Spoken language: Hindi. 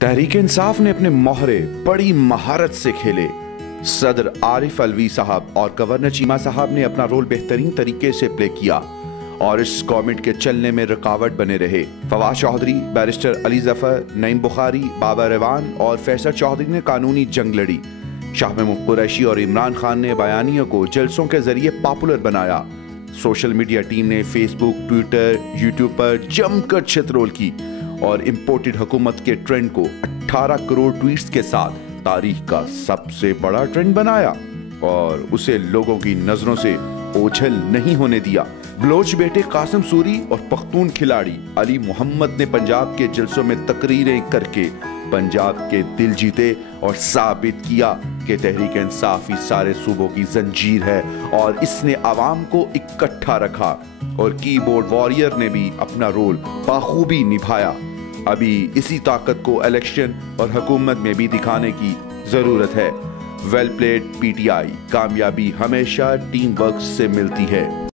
तहरीक इंसाफ ने अपने मोहरे बड़ी महारत से खेले। सदर आरिफ अलवी साहब और गवर्नर चीमा साहब ने अपना रोल बेहतरीन तरीके से प्ले किया और इस गवर्नमेंट के चलने में रुकावट बने रहे। फवाद चौधरी, बैरिस्टर अली जफर, नईम बुखारी, बाबर रेवान और फैसल चौधरी ने कानूनी जंग लड़ी। शाह महमूद कुरैशी और इमरान खान ने बयानियों को जलसों के जरिए पॉपुलर बनाया। सोशल मीडिया टीम ने फेसबुक, ट्विटर, यूट्यूब पर जमकर छितरोल की और इम्पोर्टेड हुकूमत के ट्रेंड को 18 करोड़ ट्वीट्स के साथ तारीख का सबसे बड़ा ट्रेंड बनाया और उसे लोगों की नजरों से ओझल नहीं होने दिया। बलोच बेटे कासिम सूरी और पख्तून खिलाड़ी अली मोहम्मद ने पंजाब के जलसों में तकरीरें करके पंजाब के दिल जीते और साबित किया कि तहरीक इंसाफ ही सारे सूबों की जंजीर है और इसने आवाम को इकट्ठा रखा। और कीबोर्ड वॉरियर ने भी अपना रोल बाखूबी निभाया। अभी इसी ताकत को इलेक्शन और हुकूमत में भी दिखाने की जरूरत है। Well played PTI. कामयाबी हमेशा टीम वर्क से मिलती है।